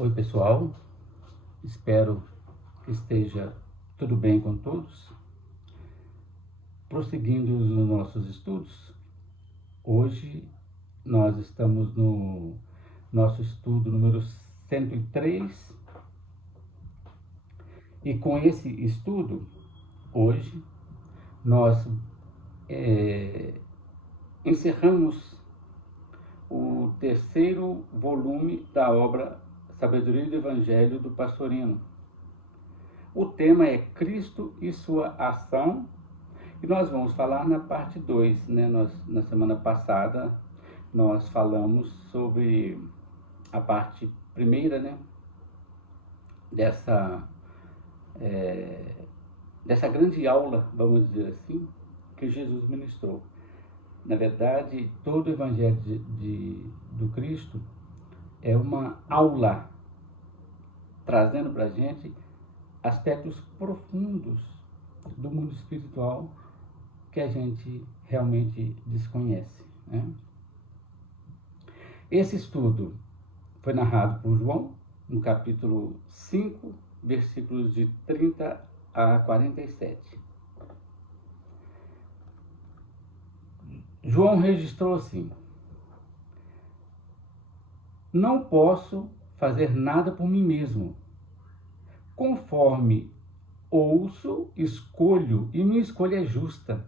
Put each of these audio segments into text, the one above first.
Oi pessoal, espero que esteja tudo bem com todos. Prosseguindo os nossos estudos, hoje nós estamos no nosso estudo número 103 e com esse estudo, hoje, nós encerramos o terceiro volume da obra Sabedoria do Evangelho do Pastorino. O tema é Cristo e sua ação, e nós vamos falar na parte 2, né? Na semana passada, nós falamos sobre a parte primeira, né? Dessa grande aula, vamos dizer assim, que Jesus ministrou. Na verdade, todo o Evangelho do Cristo é uma aula, trazendo para a gente aspectos profundos do mundo espiritual que a gente realmente desconhece, né? Esse estudo foi narrado por João, no capítulo 5, versículos de 30 a 47. João registrou assim: não posso fazer nada por mim mesmo. Conforme ouço, escolho, e minha escolha é justa,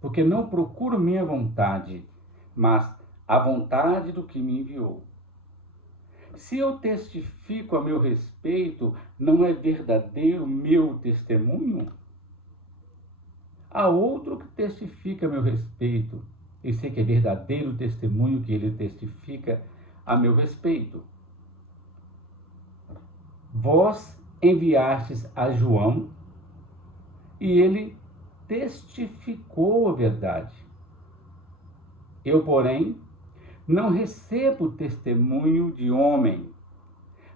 porque não procuro minha vontade, mas a vontade do que me enviou. Se eu testifico a meu respeito, não é verdadeiro meu testemunho? Há outro que testifica a meu respeito, e sei que é verdadeiro o testemunho que ele testifica a meu respeito. Vós enviastes a João, e ele testificou a verdade. Eu, porém, não recebo testemunho de homem,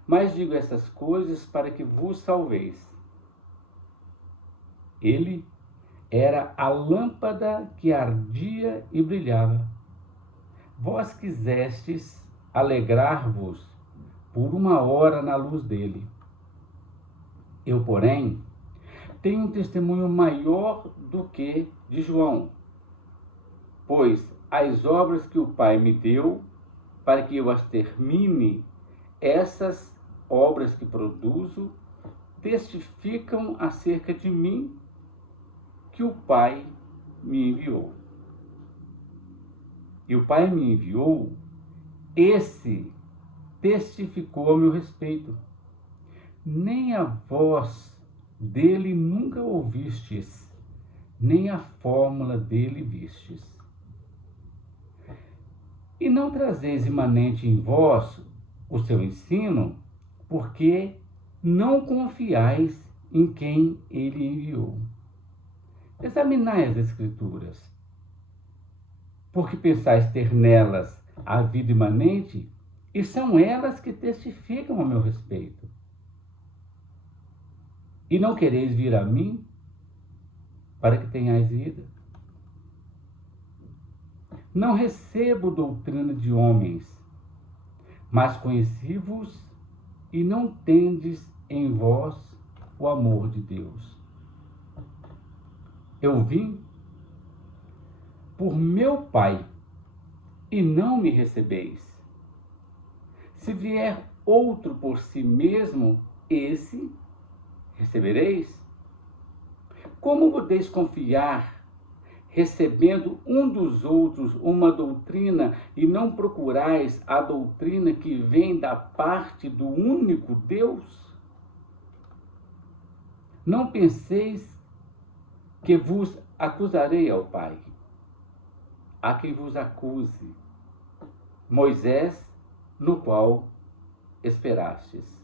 mas digo essas coisas para que vos salveis. Ele era a lâmpada que ardia e brilhava. Vós quisestes alegrar-vos por uma hora na luz dele. Eu, porém, tenho um testemunho maior do que de João, pois as obras que o Pai me deu para que eu as termine, essas obras que produzo testificam acerca de mim que o Pai me enviou. E o Pai me enviou, esse testificou a meu respeito. Nem a voz dele nunca ouvistes, nem a fórmula dele vistes. E não trazeis imanente em vós o seu ensino, porque não confiais em quem ele enviou. Examinai as Escrituras, porque pensais ter nelas a vida imanente, e são elas que testificam a meu respeito. E não quereis vir a mim, para que tenhais vida. Não recebo doutrina de homens, mas conheci-vos e não tendes em vós o amor de Deus. Eu vim por meu Pai, e não me recebeis. Se vier outro por si mesmo, esse recebereis. Como podeis confiar, recebendo um dos outros uma doutrina, e não procurais a doutrina que vem da parte do único Deus? Não penseis que vos acusarei ao Pai. Há quem vos acuse, Moisés, no qual esperastes.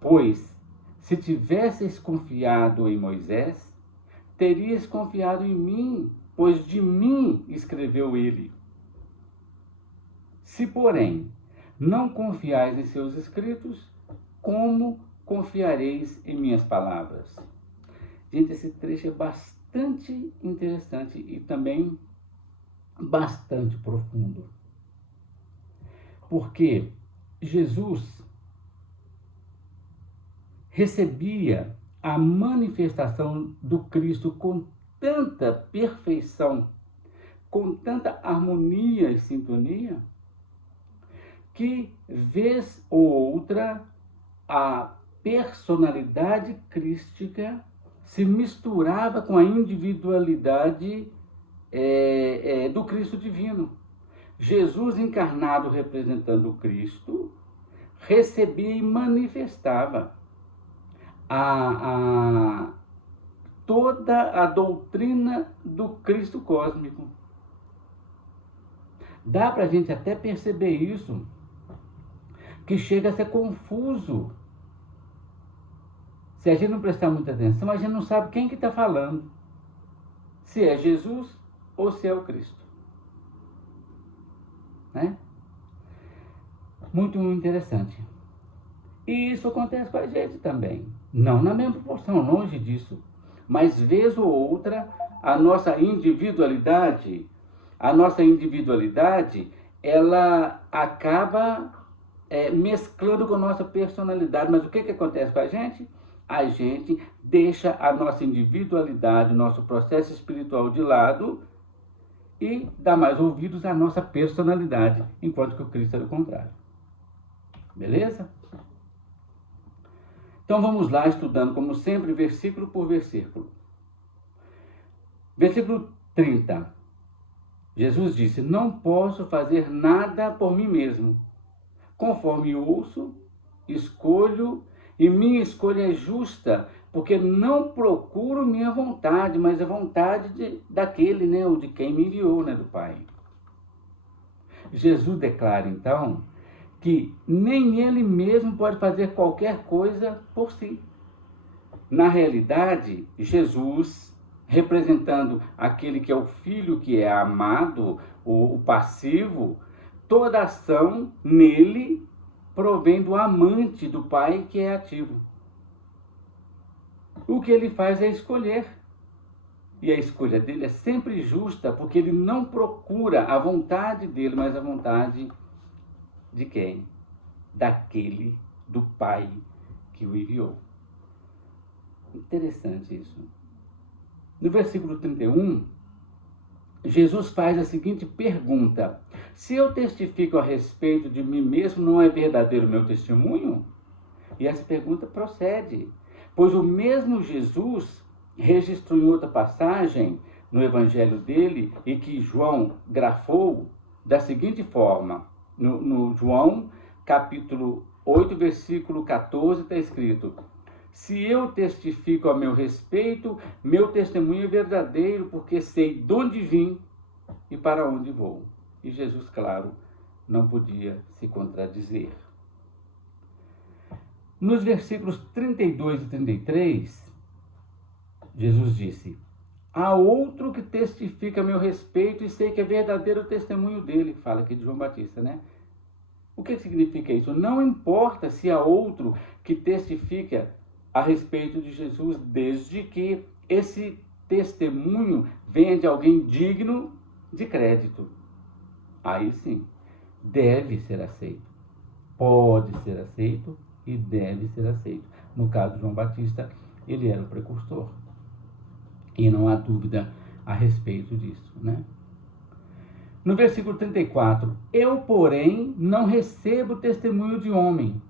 Pois, se tivesseis confiado em Moisés, terias confiado em mim, pois de mim escreveu ele. Se, porém, não confiais em seus escritos, como confiareis em minhas palavras? Gente, esse trecho é bastante interessante e também bastante profundo. Porque Jesus recebia a manifestação do Cristo com tanta perfeição, com tanta harmonia e sintonia, que, vez ou outra, a personalidade crística se misturava com a individualidade do Cristo divino. Jesus encarnado representando o Cristo, recebia e manifestava toda a doutrina do Cristo cósmico. Dá para a gente até perceber isso, que chega a ser confuso. Se a gente não prestar muita atenção, a gente não sabe quem que está falando. Se é Jesus ou se é o Cristo. Né? Muito interessante. E isso acontece com a gente também. Não na mesma proporção, longe disso. Mas, vez ou outra, a nossa individualidade, ela acaba mesclando com a nossa personalidade. Mas o que acontece com a gente? A gente deixa a nossa individualidade, o nosso processo espiritual de lado e dá mais ouvidos à nossa personalidade, enquanto que o Cristo era o contrário. Beleza? Então vamos lá, estudando, como sempre, versículo por versículo. Versículo 30. Jesus disse: não posso fazer nada por mim mesmo. Conforme ouço, escolho, e minha escolha é justa, porque não procuro minha vontade, mas a vontade daquele, né, ou de quem me enviou, né, do Pai. Jesus declara, então, que nem ele mesmo pode fazer qualquer coisa por si. Na realidade, Jesus, representando aquele que é o filho que é amado, o passivo, toda ação nele provém do amante do Pai que é ativo. O que ele faz é escolher. E a escolha dele é sempre justa, porque ele não procura a vontade dele, mas a vontade de quem? Daquele, do Pai que o enviou. Interessante isso. No versículo 31, Jesus faz a seguinte pergunta: se eu testifico a respeito de mim mesmo, não é verdadeiro o meu testemunho? E essa pergunta procede, pois o mesmo Jesus registrou em outra passagem no evangelho dele, e que João grafou da seguinte forma. No João, capítulo 8, versículo 14, está escrito: se eu testifico a meu respeito, meu testemunho é verdadeiro, porque sei de onde vim e para onde vou. E Jesus, claro, não podia se contradizer. Nos versículos 32 e 33, Jesus disse: há outro que testifica a meu respeito e sei que é verdadeiro o testemunho dele. Fala aqui de João Batista, né? O que significa isso? Não importa se há outro que testifica a respeito de Jesus, desde que esse testemunho venha de alguém digno de crédito. Aí sim, deve ser aceito. Pode ser aceito e deve ser aceito. No caso de João Batista, ele era o precursor. E não há dúvida a respeito disso, né? No versículo 34, eu, porém, não recebo testemunho de homem,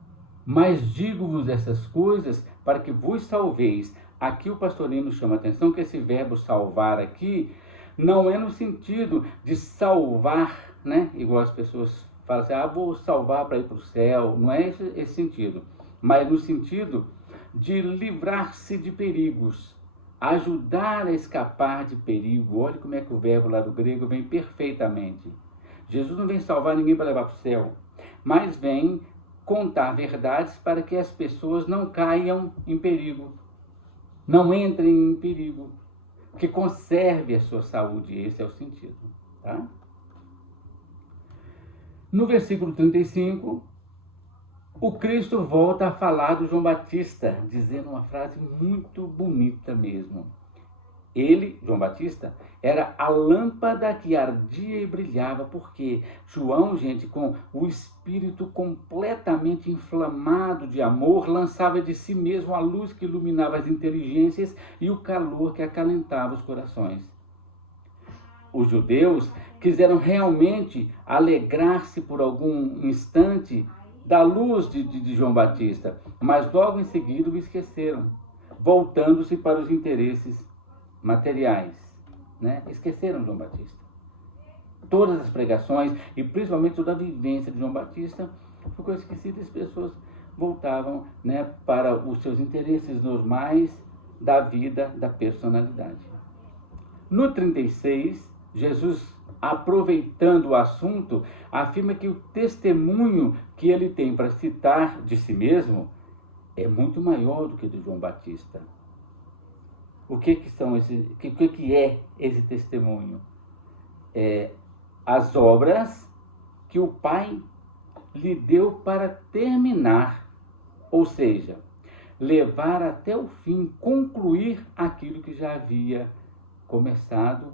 mas digo-vos essas coisas para que vos salveis. Aqui o pastor Lino chama a atenção que esse verbo salvar aqui não é no sentido de salvar, né? Igual as pessoas falam assim, vou salvar para ir para o céu. Não é esse sentido, mas no sentido de livrar-se de perigos, ajudar a escapar de perigo. Olha como é que o verbo lá do grego vem perfeitamente. Jesus não vem salvar ninguém para levar para o céu, mas vem contar verdades para que as pessoas não caiam em perigo, não entrem em perigo, que conserve a sua saúde. Esse é o sentido, tá? No versículo 35, o Cristo volta a falar do João Batista, dizendo uma frase muito bonita mesmo. Ele, João Batista, era a lâmpada que ardia e brilhava, porque João, gente, com o espírito completamente inflamado de amor, lançava de si mesmo a luz que iluminava as inteligências e o calor que acalentava os corações. Os judeus quiseram realmente alegrar-se por algum instante da luz de João Batista, mas logo em seguida o esqueceram, voltando-se para os interesses materiais. Né? Esqueceram João Batista. Todas as pregações, e principalmente toda a vivência de João Batista, ficou esquecida e as pessoas voltavam, né, para os seus interesses normais da vida, da personalidade. No 36, Jesus, aproveitando o assunto, afirma que o testemunho que ele tem para citar de si mesmo é muito maior do que o de João Batista. O que é esse testemunho? As obras que o Pai lhe deu para terminar, ou seja, levar até o fim, concluir aquilo que já havia começado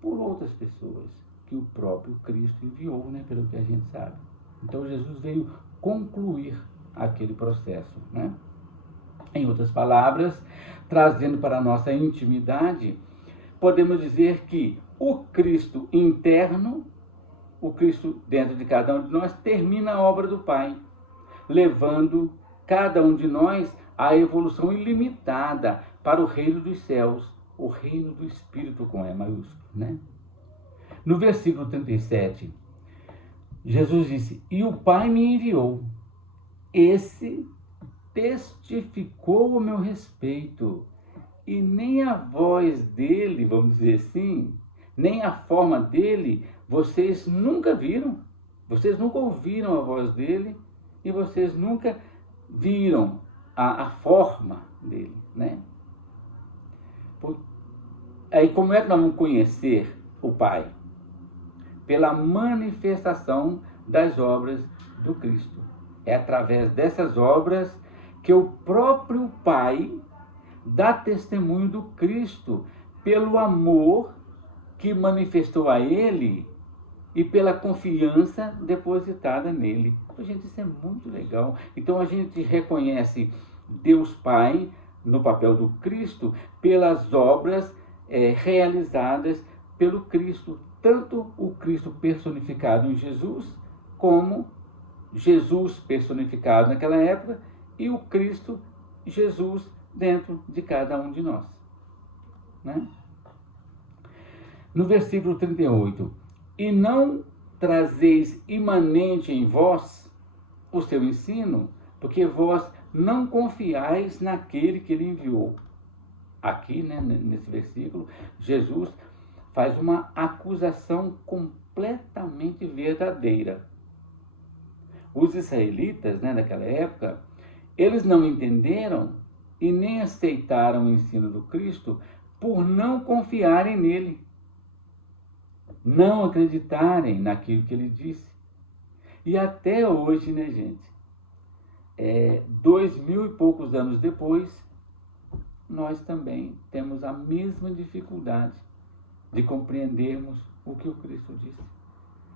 por outras pessoas, que o próprio Cristo enviou, né, pelo que a gente sabe. Então Jesus veio concluir aquele processo, né? Em outras palavras, trazendo para a nossa intimidade, podemos dizer que o Cristo interno, o Cristo dentro de cada um de nós, termina a obra do Pai, levando cada um de nós à evolução ilimitada para o reino dos céus, o reino do Espírito com E maiúsculo, né? No versículo 37, Jesus disse: "E o Pai me enviou, esse testificou o meu respeito, e nem a voz dele, vamos dizer assim, nem a forma dele, vocês nunca viram, vocês nunca ouviram a voz dele, e vocês nunca viram a forma dele", né? Aí como é que nós vamos conhecer o Pai? Pela manifestação das obras do Cristo. É através dessas obras que o próprio Pai dá testemunho do Cristo, pelo amor que manifestou a Ele e pela confiança depositada nele. Gente, isso é muito legal. Então a gente reconhece Deus Pai no papel do Cristo pelas obras realizadas pelo Cristo, tanto o Cristo personificado em Jesus, como Jesus personificado naquela época, e o Cristo Jesus dentro de cada um de nós, né? No versículo 38, "E não trazeis imanente em vós o seu ensino, porque vós não confiais naquele que ele enviou." Aqui, né, nesse versículo, Jesus faz uma acusação completamente verdadeira. Os israelitas, né, naquela época, eles não entenderam e nem aceitaram o ensino do Cristo por não confiarem nele, não acreditarem naquilo que ele disse. E até hoje, né, gente, 2000 e poucos anos depois, nós também temos a mesma dificuldade de compreendermos o que o Cristo disse.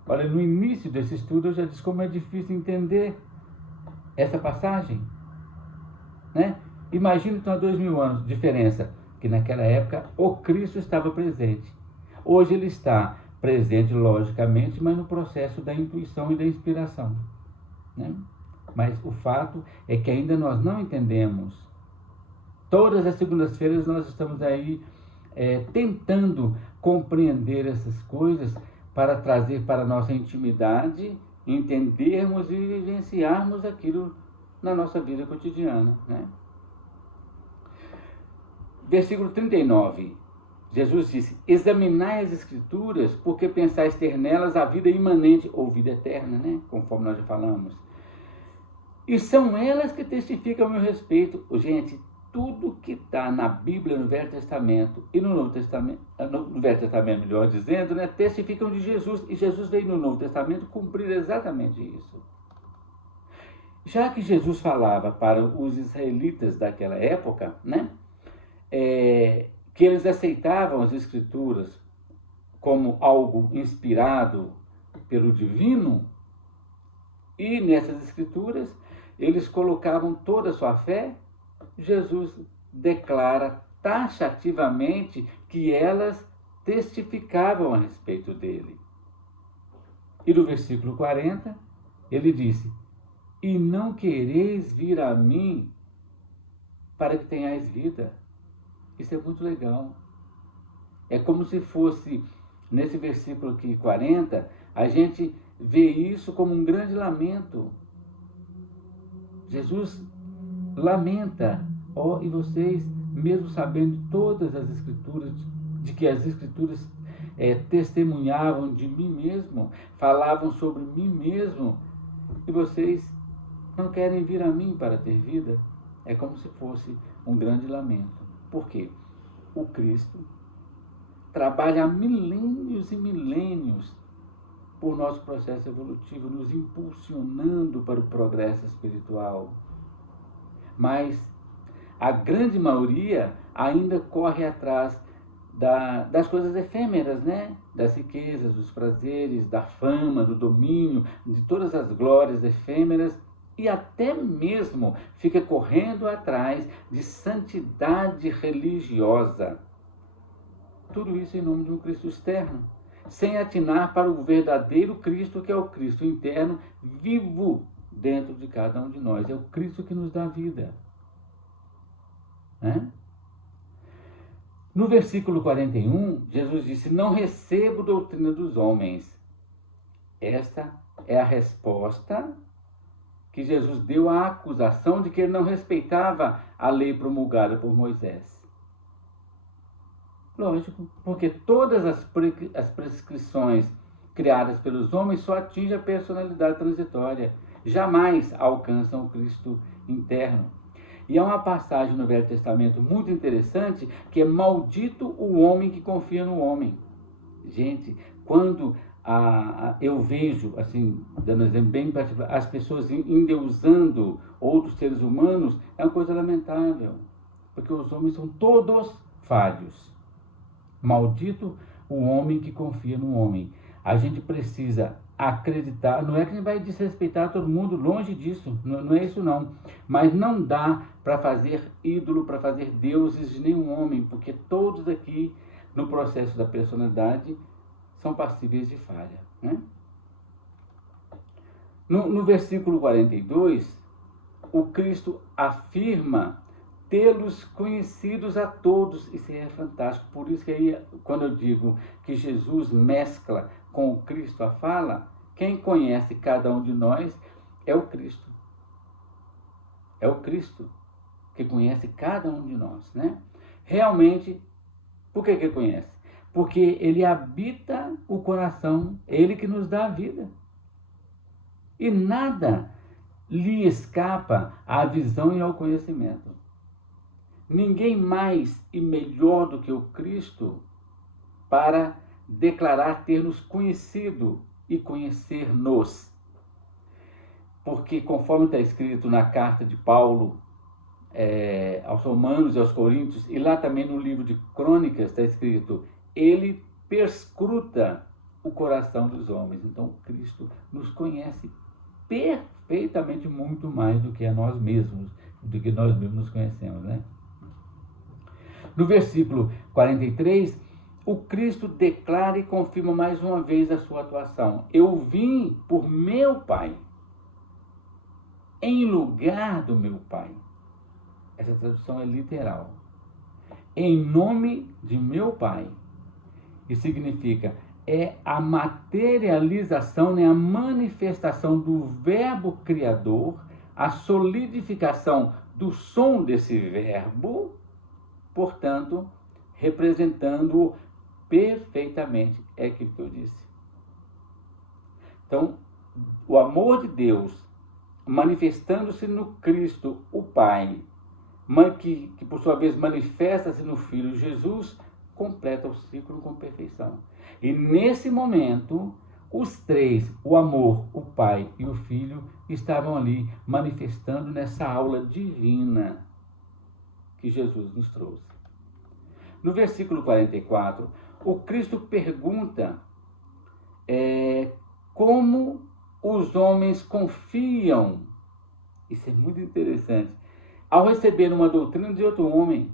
Olha, no início desse estudo eu já disse como é difícil entender essa passagem, né? Imagina então há 2000 anos de diferença, que naquela época o Cristo estava presente. Hoje ele está presente logicamente, mas no processo da intuição e da inspiração, né? Mas o fato é que ainda nós não entendemos. Todas as segundas-feiras nós estamos aí tentando compreender essas coisas para trazer para a nossa intimidade, entendermos e vivenciarmos aquilo na nossa vida cotidiana, né? Versículo 39, Jesus disse: "Examinai as Escrituras, porque pensais ter nelas a vida imanente", ou vida eterna, né? Conforme nós já falamos. "E são elas que testificam a meu respeito." Gente, tudo que está na Bíblia, no Velho Testamento e no Novo Testamento, no Velho Testamento, melhor dizendo, né, testificam de Jesus. E Jesus veio no Novo Testamento cumprir exatamente isso. Já que Jesus falava para os israelitas daquela época, né, que eles aceitavam as Escrituras como algo inspirado pelo divino, e nessas Escrituras eles colocavam toda a sua fé, Jesus declara taxativamente que elas testificavam a respeito dele. E no versículo 40, ele disse: e não quereis vir a mim para que tenhais vida. Isso é muito legal. É como se fosse, nesse versículo aqui 40, a gente vê isso como um grande lamento. Jesus lamenta, e vocês, mesmo sabendo todas as Escrituras, de que as Escrituras testemunhavam de mim mesmo, falavam sobre mim mesmo, e vocês não querem vir a mim para ter vida. É como se fosse um grande lamento. Por quê? O Cristo trabalha há milênios e milênios por nosso processo evolutivo, nos impulsionando para o progresso espiritual. Mas a grande maioria ainda corre atrás das coisas efêmeras, né? Das riquezas, dos prazeres, da fama, do domínio, de todas as glórias efêmeras, e até mesmo fica correndo atrás de santidade religiosa. Tudo isso em nome de um Cristo externo, sem atinar para o verdadeiro Cristo, que é o Cristo interno, vivo dentro de cada um de nós. É o Cristo que nos dá vida. No versículo 41, Jesus disse: não recebo doutrina dos homens. Esta é a resposta que Jesus deu à acusação de que ele não respeitava a lei promulgada por Moisés. Lógico, porque todas as prescrições criadas pelos homens só atingem a personalidade transitória, jamais alcançam o Cristo interno. E há uma passagem no Velho Testamento muito interessante, que é: maldito o homem que confia no homem. Gente, quando eu vejo, assim, dando um exemplo bem particular, as pessoas endeusando outros seres humanos, é uma coisa lamentável, porque os homens são todos falhos. Maldito o homem que confia no homem. A gente precisa acreditar, não é que a gente vai desrespeitar todo mundo, longe disso, não é isso não, mas não dá para fazer ídolo, para fazer deuses de nenhum homem, porque todos aqui no processo da personalidade são passíveis de falha, né? No versículo 42, o Cristo afirma tê-los conhecidos a todos. Isso é fantástico. Por isso que aí, quando eu digo que Jesus mescla com o Cristo a fala, quem conhece cada um de nós é o Cristo. É o Cristo que conhece cada um de nós, né? Realmente, por que ele conhece? Porque ele habita o coração, ele que nos dá a vida. E nada lhe escapa à visão e ao conhecimento. Ninguém mais e melhor do que o Cristo para declarar ter nos conhecido e conhecer-nos. Porque, conforme está escrito na carta de Paulo aos Romanos e aos Coríntios, e lá também no livro de Crônicas está escrito: ele perscruta o coração dos homens. Então, Cristo nos conhece perfeitamente, muito mais do que a nós mesmos, do que nós mesmos nos conhecemos, né? No versículo 43, o Cristo declara e confirma mais uma vez a sua atuação. Eu vim por meu Pai, em lugar do meu Pai. Essa tradução é literal. Em nome de meu Pai. E significa, é a materialização, né, a manifestação do verbo criador, a solidificação do som desse verbo, portanto, representando-o perfeitamente. É aquilo que eu disse. Então, o amor de Deus, manifestando-se no Cristo, o Pai, que por sua vez manifesta-se no Filho Jesus, completa o ciclo com perfeição. E nesse momento, os três, o amor, o Pai e o Filho, estavam ali manifestando nessa aula divina que Jesus nos trouxe. No versículo 44, o Cristo pergunta como os homens confiam, isso é muito interessante, ao receber uma doutrina de outro homem.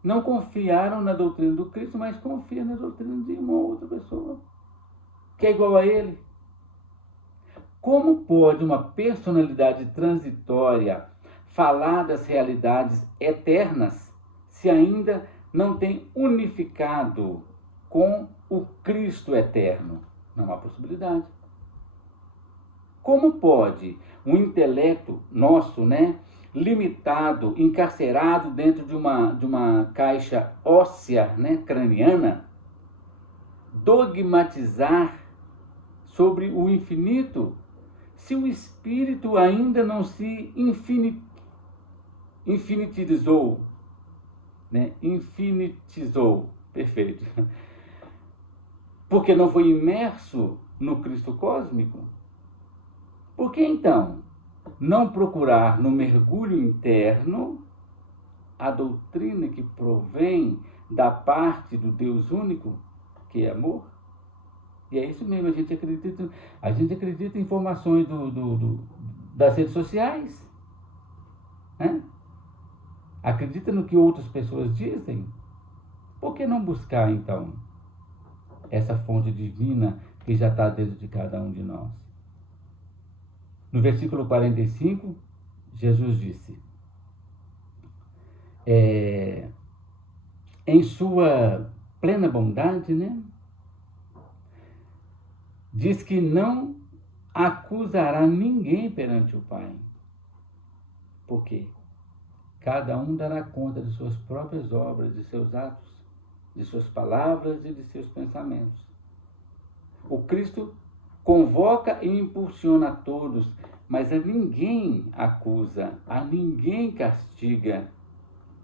Não confiaram na doutrina do Cristo, mas confiam na doutrina de uma outra pessoa, que é igual a ele. Como pode uma personalidade transitória falar das realidades eternas se ainda não tem unificado com o Cristo eterno? Não há possibilidade. Como pode um intelecto nosso, limitado, encarcerado dentro de uma caixa óssea, craniana, dogmatizar sobre o infinito, se o espírito ainda não se infinitizou, infinitizou, perfeito, porque não foi imerso no Cristo cósmico? Por que então não procurar no mergulho interno a doutrina que provém da parte do Deus único, que é amor? E é isso mesmo, a gente acredita em informações das redes sociais. Acredita no que outras pessoas dizem? Por que não buscar, então, essa fonte divina que já está dentro de cada um de nós? No versículo 45, Jesus disse, em sua plena bondade, diz que não acusará ninguém perante o Pai. Por quê? Cada um dará conta de suas próprias obras, de seus atos, de suas palavras e de seus pensamentos. O Cristo convoca e impulsiona a todos, mas a ninguém acusa, a ninguém castiga,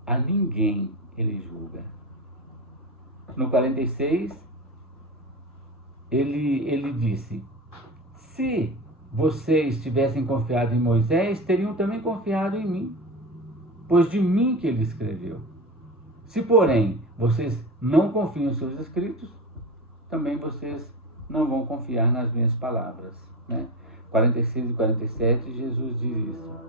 a ninguém ele julga. No 46, ele disse, se vocês tivessem confiado em Moisés, teriam também confiado em mim, pois de mim que ele escreveu. Se, porém, vocês não confiam em seus escritos, também vocês não vão confiar nas minhas palavras. 46 e 47, Jesus diz isso.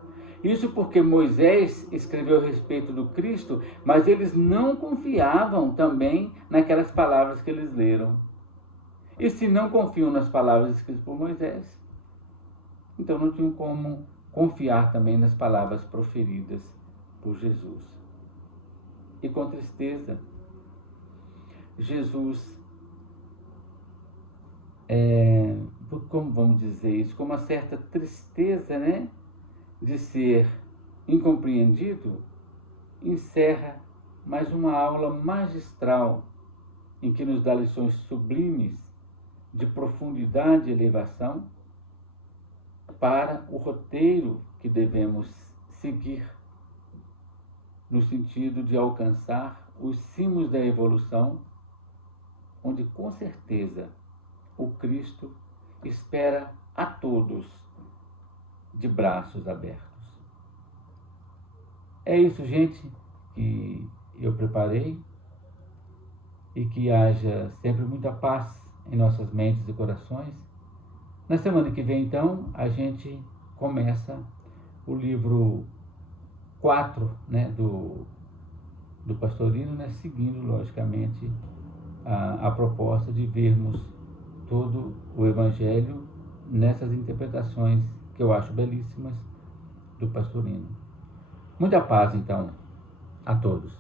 Isso porque Moisés escreveu a respeito do Cristo, mas eles não confiavam também naquelas palavras que eles leram. E se não confiam nas palavras escritas por Moisés, então não tinham como confiar também nas palavras proferidas por Jesus. E com tristeza, Jesus, como vamos dizer isso, com uma certa tristeza, de ser incompreendido, encerra mais uma aula magistral em que nos dá lições sublimes de profundidade e elevação para o roteiro que devemos seguir no sentido de alcançar os cimos da evolução, onde com certeza o Cristo espera a todos de braços abertos. É isso, gente, que eu preparei, e que haja sempre muita paz em nossas mentes e corações. Na semana que vem, então, a gente começa o livro 4, do Pastorino, seguindo, logicamente, a proposta de vermos todo o Evangelho nessas interpretações que eu acho belíssimas do Pastorino. Muita paz, então, a todos.